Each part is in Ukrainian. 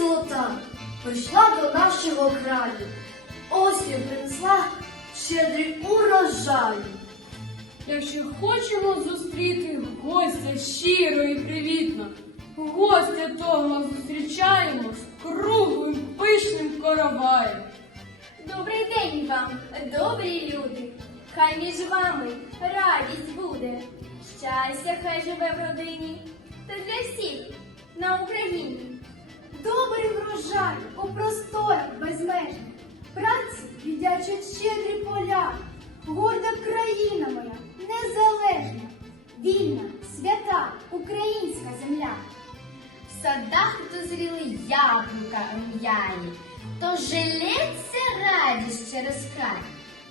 золота прийшла до нашого краю. Осінь принесла щедрий урожай. Якщо хочемо зустріти гостя щиро і привітно, гостя того зустрічаємо з круглим пишним короваєм. Добрий день вам, добрі люди. Хай між вами радість буде. Щастя хай живе в родині. Та для всіх на Україні. Добрий врожай у просторах безмежних. Праці віддячать щедрі поля. Горда країна моя, незалежна, вільна, свята, українська земля. В садах дозріли яблука рум'яні, то жилеться радість через край.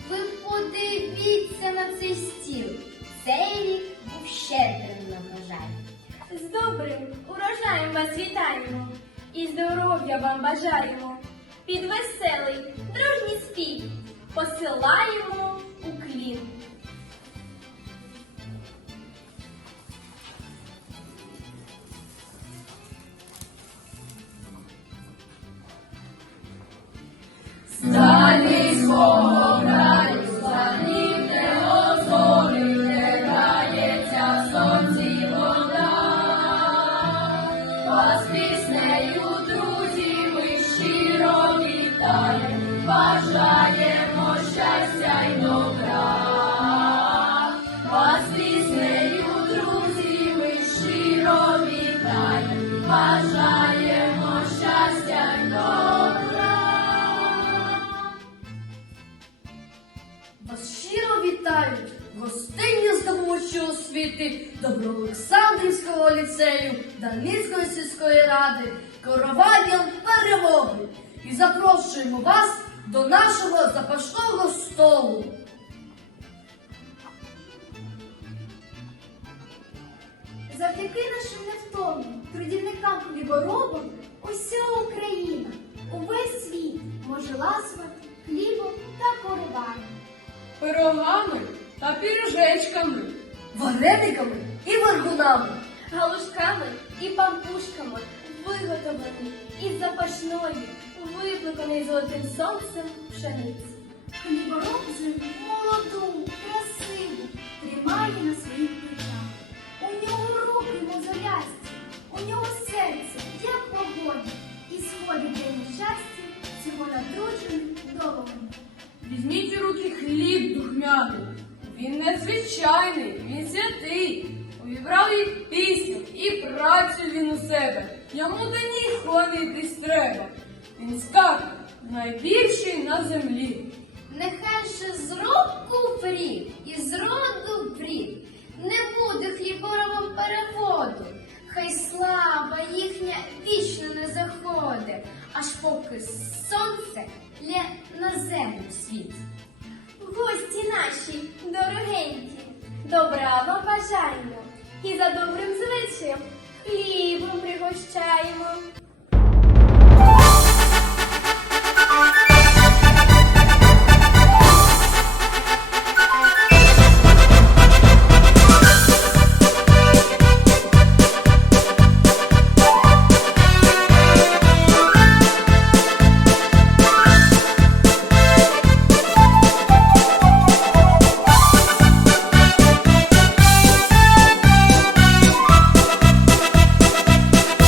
Ви подивіться на цей стіл. Цей рік був щедрим на врожай. З добрим урожаєм вас вітаємо і здоров'я вам бажаємо. Під веселий, дружній спів посилаємо уклін. Вас освіти Доброолександрівського ліцею Дарницької сільської ради Коровадям перемоги і запрошуємо вас до нашого запашного столу. Завдяки нашим невтомним трудівникам хліборобам уся Україна, увесь світ може ласувати хлібом та коровами. Пирогами та пірожечками. Варениками і варгунами. галушками і пампушками, виготовлені із запашної, випликаної золотим сонцем пшениці. Хлібороб землю молоду, красиву, тримає на своїх плечах. У нього руки мозолясті, у нього серце, як вогонь, і сходить день щастя цього надруджених долоні. Візьміть у руки хліб духмяний. Він незвичайний, він святий. Увібрав і пісню, і працю він у себе. Йому до ніг клонитись треба. Він скарб найбільший на землі. Нехай же з року в і з роду в не буде хліборовом переводу. Хай слава їхня вічно не заходить, аж поки сонце лє на землю світ. Наші, дорогенькі, добра вам бажаємо. І за добрим звичаєм. Хлібом пригощаємо.